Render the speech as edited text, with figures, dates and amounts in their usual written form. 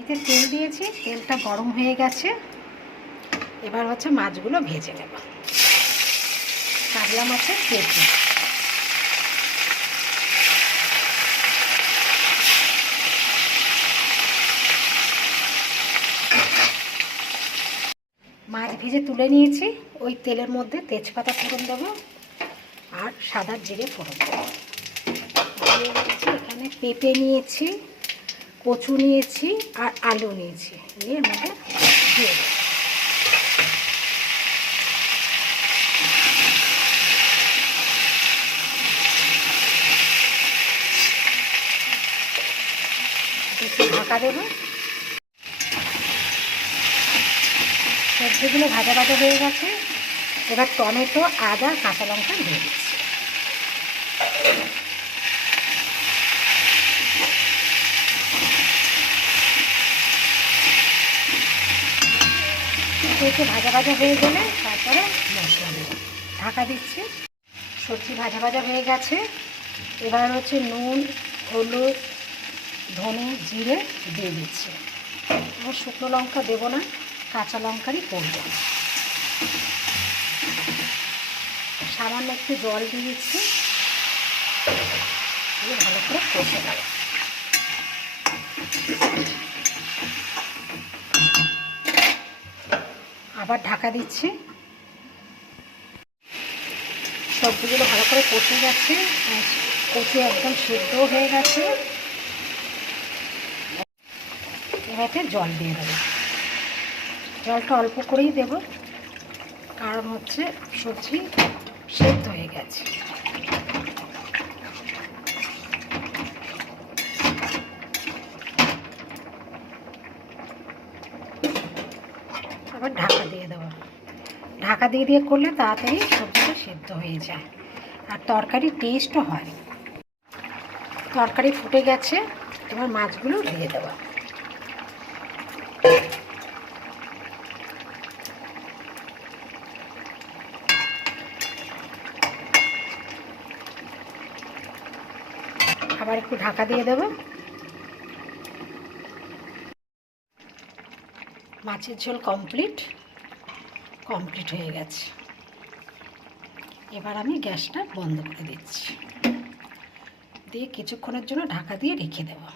এতে তেল দিয়েছি, তেলটা গরম হয়ে গেছে। এবার হচ্ছে মাছগুলো ভেজে নেব। কাতলা মাছের পেটি। মাছ ভেজে তুলে নিয়েছি। ওই তেলের মধ্যে তেজপাতা ফোড়ন দেবো আর সাদা জিরে ফোড়ন দেবো। এখানে পেঁপে নিয়েছি, কচু নিয়েছি আর আলু নিয়েছি, নিয়ে এর মধ্যে দিয়ে দেবো। একটু ঢাকা দেবো। সবজিগুলো ভাজা ভাজা হয়ে গেছে। এবার টমেটো, আদা, কাঁচা লঙ্কা দিয়ে দিচ্ছি। একটু ভাজা ভাজা হয়ে গেলে তারপরে মশলা দেবো। ঢাকা দিচ্ছি। সবজি ভাজা ভাজা হয়ে গেছে। এবার হচ্ছে নুন, হলুদ, ধনে, জিরে দিয়ে দিচ্ছি। এবার শুকনো লঙ্কা দেবো না, কাঁচা লঙ্কারই করব। সামান্য একটু জল দিয়ে দিচ্ছি, দিয়ে ভালো করে কষে দেবো। আবার ঢাকা দিচ্ছি। সবজিগুলো ভালো করে কষে গেছে, কচু একদম সেদ্ধ হয়ে গেছে। এবারে জল দিয়ে দেবো। জলটা অল্প করেই দেব, কারণ হচ্ছে সবজি সেদ্ধ হয়ে গেছে। আবার ঢাকা দিয়ে দেবো। ঢাকা দিয়ে দিয়ে করলে তাড়াতাড়ি সবজিটা সেদ্ধ হয়ে যায় আর তরকারির টেস্টও হয়। তরকারি ফুটে গেছে, এবার মাছগুলো দিয়ে দেবো। আবার একটু ঢাকা দিয়ে দেবো। মাছের ঝোল কমপ্লিট হয়ে গেছে। এবার আমি গ্যাসটা বন্ধ করে দিচ্ছি, দিয়ে কিছুক্ষণের জন্য ঢাকা দিয়ে রেখে দেবো।